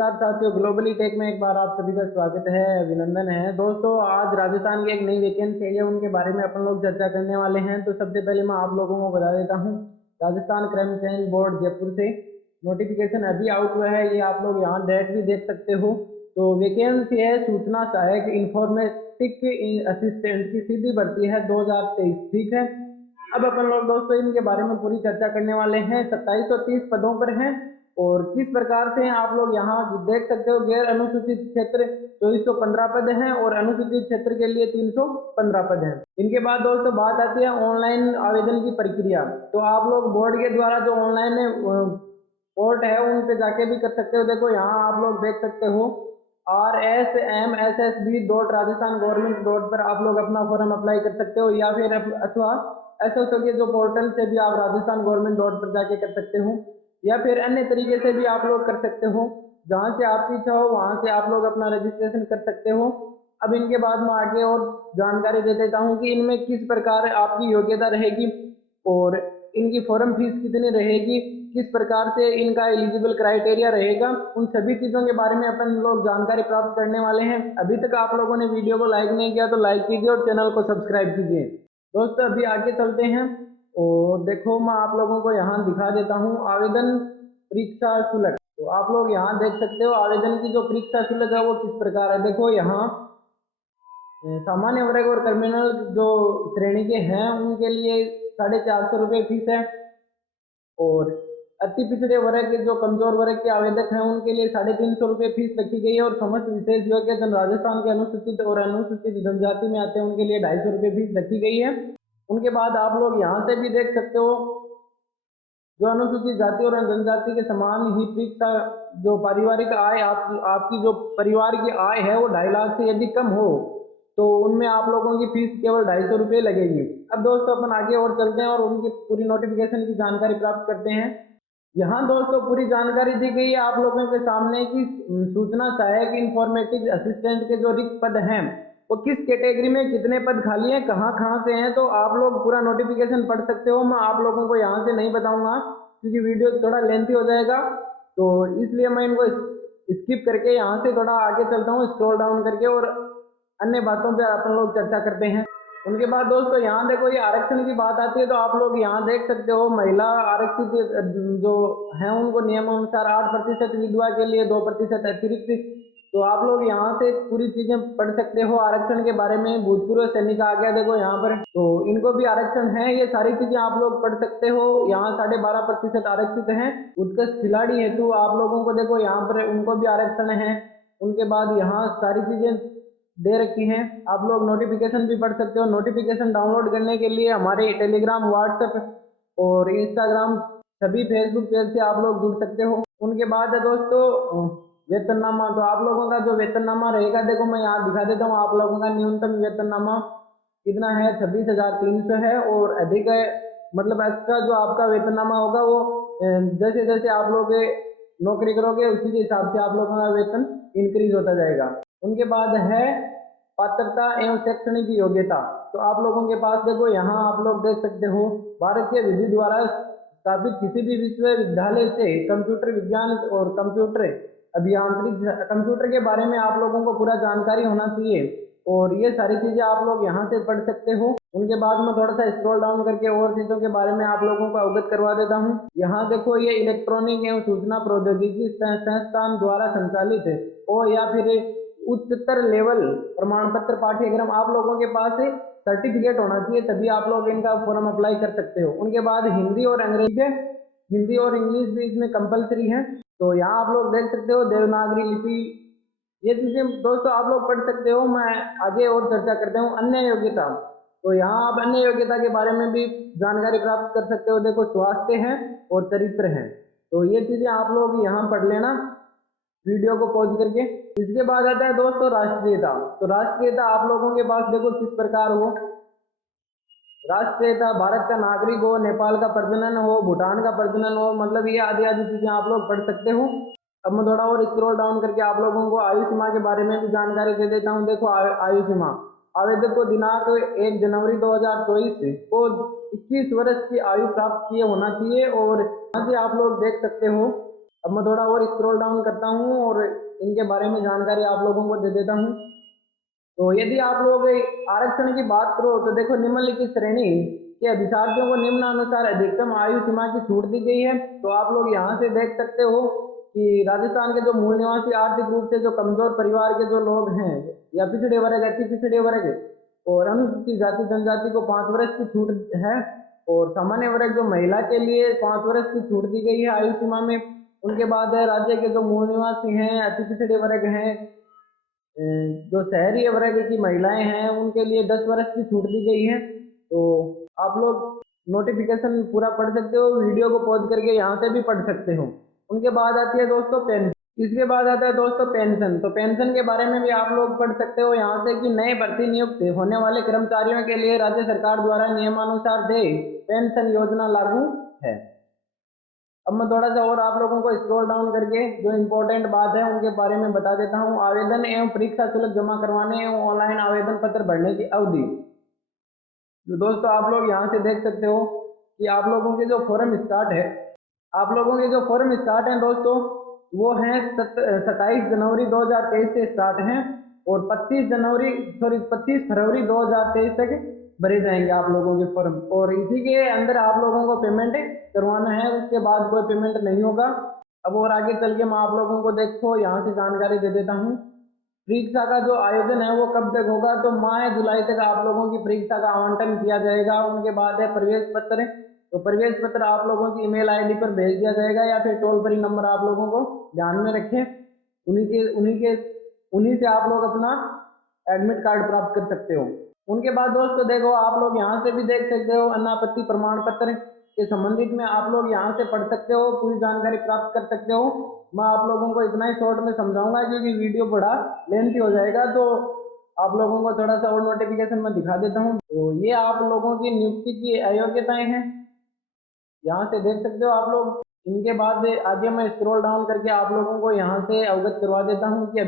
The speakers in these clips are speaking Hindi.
नमस्कार साथियों, ग्लोबली टेक में एक बार आप सभी का स्वागत है, अभिनंदन है। दोस्तों, आज राजस्थान की एक नई वैकेंसी आई है, उनके बारे में अपन लोग चर्चा करने वाले हैं। तो सबसे पहले मैं आप लोगों को बता देता हूँ, Rajasthan crime change board Jaipur से नोटिफिकेशन अभी आउट हुआ है। ये आप लोग यहाँ डेट भी देख सकते हो। तो वैकेंसी है सूचना सहायक इंफॉर्मेटिक असिस्टेंट की, सीधी भर्ती है 2023। ठीक है, अब अपन लोग दोस्तों इनके बारे में पूरी चर्चा करने वाले हैं। 2730 पदों पर हैं और किस प्रकार से आप लोग यहाँ देख सकते हो। गैर अनुसूचित क्षेत्र 2415 पद हैं और अनुसूचित क्षेत्र के लिए 315 पद हैं। इनके बाद दोस्तों बात आती है ऑनलाइन आवेदन की प्रक्रिया। तो आप लोग बोर्ड के द्वारा जो ऑनलाइन पोर्ट है उन पे जाके भी कर सकते हो। देखो यहाँ आप लोग देख सकते हो rsmssb.rajasthan government पर आप लोग अपना फॉर्म अप्लाई कर सकते हो, या फिर अथवा एसएसओ के जो पोर्टल से भी आप राजस्थान गवर्नमेंट पर जाके कर सकते हो, या फिर अन्य तरीके से भी आप लोग कर सकते हो। जहाँ से आपकी इच्छा हो वहाँ से आप लोग अपना रजिस्ट्रेशन कर सकते हो। अब इनके बाद मैं आगे और जानकारी दे देता हूँ कि इनमें किस प्रकार आपकी योग्यता रहेगी और इनकी फॉर्म फीस कितनी रहेगी, किस प्रकार से इनका एलिजिबल क्राइटेरिया रहेगा। उन सभी चीज़ों के बारे में अपन लोग जानकारी प्राप्त करने वाले हैं। अभी तक आप लोगों ने वीडियो को लाइक नहीं किया तो लाइक कीजिए और चैनल को सब्सक्राइब कीजिए। दोस्तों अभी आगे चलते हैं और देखो मैं आप लोगों को यहाँ दिखा देता हूँ आवेदन परीक्षा शुल्क। तो आप लोग यहाँ देख सकते हो आवेदन की जो परीक्षा शुल्क है वो किस प्रकार है। देखो यहाँ सामान्य वर्ग और क्रिमिनल जो श्रेणी के हैं उनके लिए 450 रुपये फीस है, और अति पिछड़े वर्ग के जो कमजोर वर्ग के आवेदक हैं उनके लिए 350 रुपये फीस रखी गई है, और समस्त विशेष योग्य जन राजस्थान के अनुसूचित और अनुसूचित जनजाति में आते हैं उनके लिए 250 रुपये फीस रखी गई है। उनके बाद आप लोग यहाँ से भी देख सकते हो जो अनुसूचित जाति और जनजाति के समान ही परीक्षा जो पारिवारिक आय आपकी जो परिवार की आय है वो 2.5 लाख से यदि कम हो तो उनमें आप लोगों की फीस केवल 250 रुपये लगेगी। अब दोस्तों अपन आगे और चलते हैं और उनकी पूरी नोटिफिकेशन की जानकारी प्राप्त करते हैं। यहाँ दोस्तों पूरी जानकारी दी गई है आप लोगों के सामने कि सूचना सहायक इंफॉर्मेटिव असिस्टेंट के जो रिक्त पद हैं वो किस कैटेगरी में कितने पद खाली हैं, कहाँ कहाँ से हैं। तो आप लोग पूरा नोटिफिकेशन पढ़ सकते हो। मैं आप लोगों को यहाँ से नहीं बताऊंगा क्योंकि वीडियो थोड़ा लेंथी हो जाएगा, तो इसलिए मैं इनको स्किप करके यहाँ से थोड़ा आगे चलता हूँ, स्क्रॉल डाउन करके, और अन्य बातों पर अपन लोग चर्चा करते हैं। उनके बाद दोस्तों यहाँ देखो ये आरक्षण की बात आती है तो आप लोग यहाँ देख सकते हो महिला आरक्षित जो हैं उनको नियमानुसार 8%, विधवा के लिए 2% अतिरिक्त। तो आप लोग यहाँ से पूरी चीजें पढ़ सकते हो आरक्षण के बारे में। भूतपूर्व सैनिक आ गया देखो यहाँ पर, तो इनको भी आरक्षण है। ये सारी चीजें आप लोग पढ़ सकते हो। यहाँ 12.5% आरक्षित हैं। उत्कृष्ट खिलाड़ी हेतु आप लोगों को देखो यहाँ पर उनको भी आरक्षण है। उनके बाद यहाँ सारी चीजें दे रखी हैं, आप लोग नोटिफिकेशन भी पढ़ सकते हो। नोटिफिकेशन डाउनलोड करने के लिए हमारे टेलीग्राम, व्हाट्सएप और इंस्टाग्राम सभी फेसबुक पेज से आप लोग जुड़ सकते हो। उनके बाद है दोस्तों वेतननामा। तो आप लोगों का जो वेतननामा रहेगा देखो मैं यहाँ दिखा देता हूँ। आप लोगों का न्यूनतम वेतननामा कितना है, 26,300 है, और अधिक है मतलब एक्स्ट्रा जो आपका वेतननामा होगा वो जैसे जैसे आप लोग नौकरी करोगे उसी के हिसाब से आप लोगों का वेतन इंक्रीज होता जाएगा। उनके बाद है पात्रता एवं शैक्षणिक योग्यता। तो आप लोगों के पास देखो यहाँ आप लोग देख सकते हो भारतीय विधि द्वारा स्थापित किसी भी विश्वविद्यालय से कंप्यूटर विज्ञान और कंप्यूटर अभियांत्रिक कंप्यूटर के बारे में आप लोगों को पूरा जानकारी होना चाहिए, और ये सारी चीजें आप लोग यहाँ से पढ़ सकते हो। उनके बाद मैं थोड़ा सा स्क्रॉल डाउन करके और चीजों के बारे में आप लोगों को अवगत करवा देता हूँ। यहाँ देखो ये इलेक्ट्रॉनिक एवं सूचना प्रौद्योगिकी संस्थान द्वारा संचालित है और या फिर उच्चतर लेवल प्रमाण पत्र पाठ्यक्रम आप लोगों के पास सर्टिफिकेट होना चाहिए, तभी आप लोग इनका फॉर्म अप्लाई कर सकते हो। उनके बाद हिंदी और अंग्रेजी, हिंदी और इंग्लिश भी इसमें कंपलसरी है। तो यहाँ आप लोग देख सकते हो देवनागरी लिपि, ये चीजें दोस्तों आप लोग पढ़ सकते हो। मैं आगे और चर्चा करता हूँ अन्य योग्यता। तो यहाँ आप अन्य योग्यता के बारे में भी जानकारी प्राप्त कर सकते हो। देखो स्वास्थ्य है और चरित्र है, तो ये चीजें आप लोग यहाँ पढ़ लेना वीडियो को पॉज करके। इसके बाद आता है दोस्तों राष्ट्रीयता। तो राष्ट्रीयता आप लोगों के पास देखो किस प्रकार हो। राष्ट्रीयता भारत का नागरिक हो, नेपाल का प्रजनन हो, भूटान का प्रजनन हो, मतलब ये आदि आदि चीजें आप लोग पढ़ सकते हो। अब मैं थोड़ा और स्क्रॉल डाउन करके आप लोगों को आयु सीमा के बारे में भी जानकारी दे देता हूँ। देखो आयु सीमा, आवेदक को दिनांक 1 जनवरी 2024 को 21 वर्ष की आयु प्राप्त किए होना चाहिए, और यहाँ से आप लोग देख सकते हो अब मैं थोड़ा और स्क्रॉल डाउन करता हूँ और इनके बारे में जानकारी आप लोगों को दे देता हूँ। तो यदि आप लोग आरक्षण की बात करो तो देखो निम्नलिखित श्रेणी के अभ्यर्थियों को निम्नानुसार अधिकतम आयु सीमा की छूट दी गई है। तो आप लोग यहाँ से देख सकते हो कि राजस्थान के जो मूल निवासी आर्थिक रूप से जो कमजोर परिवार के जो लोग हैं या पिछड़े वर्ग, अति पिछड़े वर्ग और अनुसूचित जाति जनजाति को 5 वर्ष की छूट है। और सामान्य वर्ग जो महिला के लिए 5 वर्ष की छूट दी गई है आयु सीमा में। उनके बाद राज्य के जो मूल निवासी हैं, अति पिछड़े वर्ग हैं, जो शहरी वर्ग की महिलाएं हैं उनके लिए 10 वर्ष की छूट दी गई है। तो आप लोग नोटिफिकेशन पूरा पढ़ सकते हो, वीडियो को पॉज करके यहाँ से भी पढ़ सकते हो। उनके बाद आती है दोस्तों पेंशन। इसके बाद आता है दोस्तों पेंशन। तो पेंशन के बारे में भी आप लोग पढ़ सकते हो यहाँ से कि नए भर्ती नियुक्त होने वाले कर्मचारियों के लिए राज्य सरकार द्वारा नियमानुसार देय पेंशन योजना लागू है। अब मैं थोड़ा सा और आप लोगों को स्क्रॉल डाउन करके जो इम्पोर्टेंट बात है उनके बारे में बता देता हूँ। आवेदन एवं परीक्षा शुल्क जमा करवाने एवं ऑनलाइन आवेदन पत्र भरने की अवधि। तो दोस्तों आप लोग यहाँ से देख सकते हो कि आप लोगों के जो फॉर्म स्टार्ट है, आप लोगों के जो फॉर्म स्टार्ट हैं दोस्तों वो हैं 27 जनवरी 2023 से स्टार्ट हैं और 25 फरवरी 2023 तक भरे जाएंगे आप लोगों के फॉर्म। और इसी के अंदर आप लोगों को पेमेंट करवाना है, उसके बाद कोई पेमेंट नहीं होगा। अब और आगे चल के मैं आप लोगों को देखो यहाँ से जानकारी दे देता हूँ। परीक्षा का जो आयोजन है वो कब तक होगा, तो माह जुलाई तक आप लोगों की परीक्षा का आवंटन किया जाएगा। उनके बाद है प्रवेश पत्र। तो प्रवेश पत्र आप लोगों की ईमेल आईडी पर भेज दिया जाएगा या फिर टोल फ्री नंबर आप लोगों को ध्यान में रखें, उन्हीं से आप लोग अपना एडमिट कार्ड प्राप्त कर सकते हो। उनके बाद दोस्तों देखो आप लोग यहाँ से भी देख सकते हो अनापत्ति प्रमाण पत्र के संबंधित में आप लोग यहाँ से पढ़ सकते हो, पूरी जानकारी प्राप्त कर सकते हो। मैं आप लोगों को इतना ही शॉर्ट में समझाऊंगा क्योंकि वीडियो बड़ा लेंथी हो जाएगा, तो आप लोगों को थोड़ा सा और नोटिफिकेशन में दिखा देता हूँ। तो ये आप लोगों की नियुक्ति की अयोग्यताएं हैं, यहाँ से देख सकते हो आप लोग। इनके बाद आगे मैं स्क्रॉल डाउन करके आप लोगों को यहाँ से अवगत करवा देता हूँ कि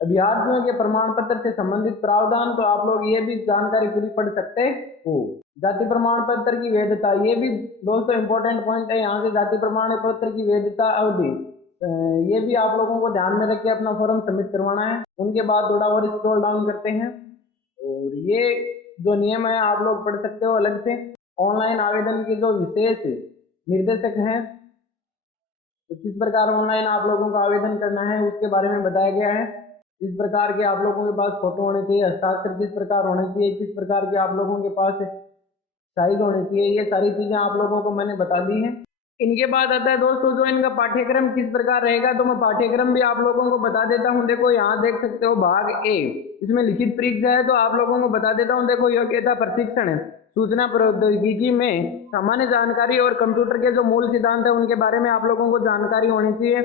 अभ्यर्थियों के प्रमाण पत्र से संबंधित प्रावधान। तो आप लोग ये भी जानकारी पूरी पढ़ सकते हो। जाति प्रमाण पत्र की वैधता, ये भी दोस्तों इंपॉर्टेंट पॉइंट है यहाँ से। जाति प्रमाण पत्र की वैधता अवधि, ये भी आप लोगों को ध्यान में रख के अपना फॉर्म सबमिट करवाना है। उनके बाद थोड़ा और स्क्रॉल डाउन करते हैं और ये जो नियम है आप लोग पढ़ सकते हो अलग से। ऑनलाइन आवेदन के जो विशेष निर्देशक हैं, तो किस प्रकार ऑनलाइन आप लोगों को आवेदन करना है उसके बारे में बताया गया है। किस प्रकार के आप लोगों के पास फोटो होने चाहिए, हस्ताक्षर किस प्रकार होने चाहिए, किस प्रकार के आप लोगों के पास साइज होनी चाहिए, ये सारी चीजें आप लोगों को मैंने बता दी हैं। इनके बाद आता है दोस्तों जो इनका पाठ्यक्रम किस प्रकार रहेगा, तो मैं पाठ्यक्रम भी आप लोगों को बता देता हूँ। देखो यहाँ देख सकते हो भाग ए, इसमें लिखित परीक्षा है, तो आप लोगों को बता देता हूँ। देखो योग्यता प्रशिक्षण है, सूचना प्रौद्योगिकी में सामान्य जानकारी और कंप्यूटर के जो मूल सिद्धांत है उनके बारे में आप लोगों को जानकारी होनी चाहिए।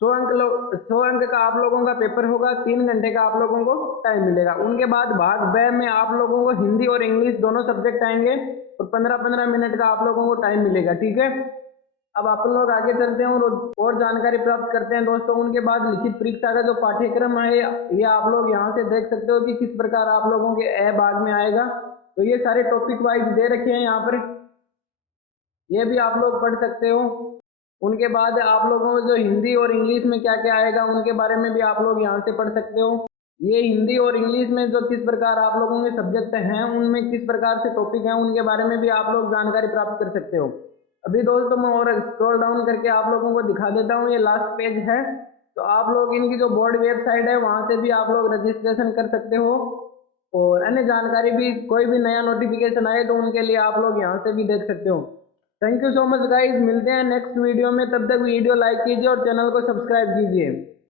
100 अंक का आप लोगों का पेपर होगा, 3 घंटे का आप लोगों को टाइम मिलेगा। उनके बाद भाग ब में आप लोगों को हिंदी और इंग्लिश दोनों सब्जेक्ट आएंगे और 15-15 मिनट का आप लोगों को टाइम मिलेगा, ठीक है। अब अपन लोग आगे चलते हैं और जानकारी प्राप्त करते हैं दोस्तों। उनके बाद लिखित परीक्षा का जो पाठ्यक्रम है ये आप लोग यहाँ से देख सकते हो कि किस प्रकार आप लोगों के ए भाग में आएगा। तो ये सारे टॉपिक वाइज दे रखे हैं यहाँ पर, ये भी आप लोग पढ़ सकते हो। उनके बाद आप लोगों को जो हिंदी और इंग्लिश में क्या क्या आएगा उनके बारे में भी आप लोग यहाँ से पढ़ सकते हो। ये हिंदी और इंग्लिश में जो किस प्रकार आप लोगों के सब्जेक्ट हैं उनमें किस प्रकार से टॉपिक हैं उनके बारे में भी आप लोग जानकारी प्राप्त कर सकते हो। अभी दोस्तों मैं और स्क्रॉल डाउन करके आप लोगों को दिखा देता हूँ, ये लास्ट पेज है। तो आप लोग इनकी जो बोर्ड वेबसाइट है वहाँ से भी आप लोग रजिस्ट्रेशन कर सकते हो और अन्य जानकारी भी, कोई भी नया नोटिफिकेशन आए तो उनके लिए आप लोग यहाँ से भी देख सकते हो। Thank you so much guys, मिलते हैं नेक्स्ट वीडियो में। तब तक वीडियो लाइक कीजिए और चैनल को सब्सक्राइब कीजिए।